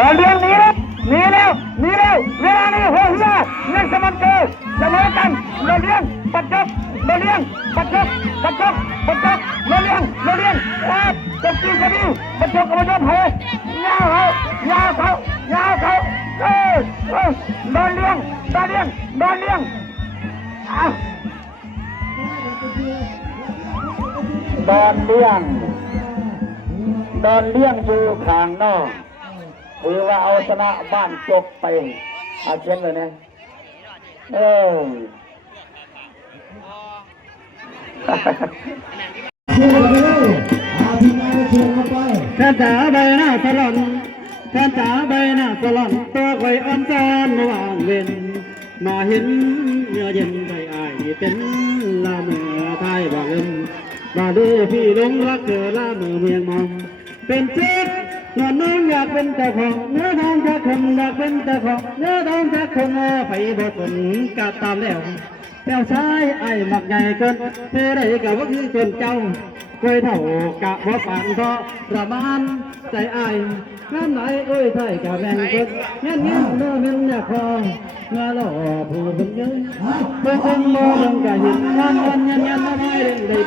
บอลเลี้ยงหนีแล้วเวลานี้หัวเรือเงินสมันเกอร์เสมอกันโดนเลี้ยงปัดจบโดนเลี้ยงปัดจบโดนเลี้ยงครับจับจีจะดีปัดจบกับโดนเหยาวเขาโดนเลี้ยงโดนเลี้ยงอยู่ข้างนอกถือว่าเอาชนะบ้านจบไปอาเชียนเลยนะท่านจ๋าใบหน้าสลอนตัวไว้อ่อนซ้อนวางเว้นมาเห็นเนื้อเย็นใจอายเป็นลาเมื่อไทยบางเอิญมาดูพี่ลงรักเธอลาเมื่อเมียงมองเป็นเจ็บน้องอยากเป็นเจ้าของเนื้อทองจากคนอยากเป็นเจ้าของเนื้อทองจากคนไปบทผลกาตามแล้วเจ้าชายไอ้หมักใหญ่เกินเธอได้กับว่าคือคนเจ้าเคยเท่ากะว่าฝันเพราะประมาณใจไอ้น้ำไหลเอ้ยไทยกะแบ่งเกินเงี้ยเนื้อมันเนี่ยพอเนื้อหล่อผู้เป็นเยอะเพื่อนมองกะเห็นงานเงี้ยไม่ได้ได้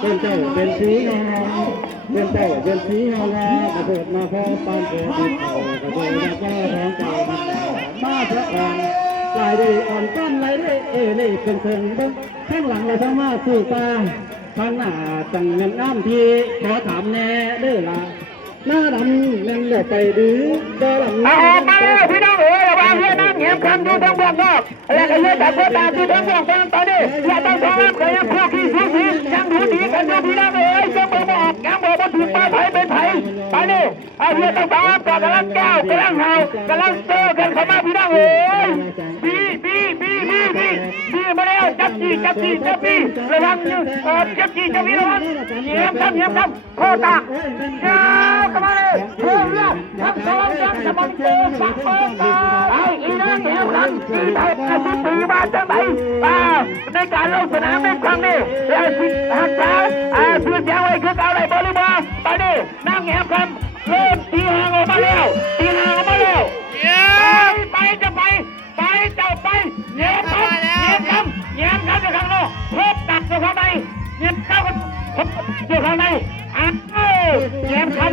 เป็นเจ้าเป็นสีงามเป็นเจ้าเป็นสีงามกระโดดมาพอปานเกิดติดเขากระโดดมาท้องเจ้ามาพระอ่อนลายได้อ่อนก้อนลายได้เล่เป็นเชิงเบิ้งข้างหลังเราทำมาสู้ตาข้างหน้าจังเงินน้ำทีขอถามแน่เด้อละหน้าดำนั่นแหละไปดื้อเดินมาพี่น้องระวังเรื่องน้ำเงียบคำอยู่ทั้งเบื้องนอกและก็เรื่องจากเบื้องตาอยู่ทั้งเบื้องต้นตอนนี้อย่าต้องทำก็ยังพวกที่สู้ยังดูดีกันอยู่พี่น้องยังเบิ่งออกยังบอกว่าถูกปลาไผ่เป็นไผ่ตอนนี้ไอ้เรื่องต้องทำกำลังก้าวกำลังเห่ากำลังเจอกันเข้ามาพี่น้องบีมาแล้วจับจีระวังอยู่จับจีระวังเงียบครับโคตาก้าวเข้ามาเลยเพื่อนทั้งสองยังจะมันเจอสักโคตาไอ้อีนั่งเงียบกันที่ไทยอาชีพตีมาจังไหนในการลงสนามในครั้งนี้อาชีพหักขาเพื่อนแจ้งไว้คือเอาอะไรบอลลูนตอนนี้นั่งเงียบกันเริ่มตีห่างออกมาแล้วไปจะไปเจ้าไปเงียบครับอยู่ข้างนอกพบตักอยู่ข้างในเงียบเข้ากันอยู่ข้างในเงียบครับ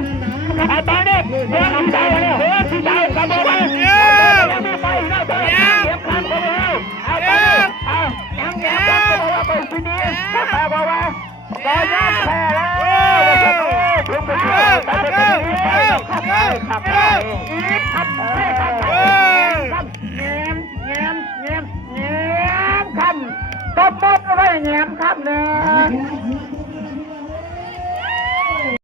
ตอนนี้เฮ้ยที่ดาวกันบอกว่าเงียบไปเงียบครับบอกว่ายังเงียบครับบอกว่าไปที่นี่บอกว่าตอนนี้แพ้แล้วถึงไปเงียบคำตบมือไว้เงียบคำเนี่ย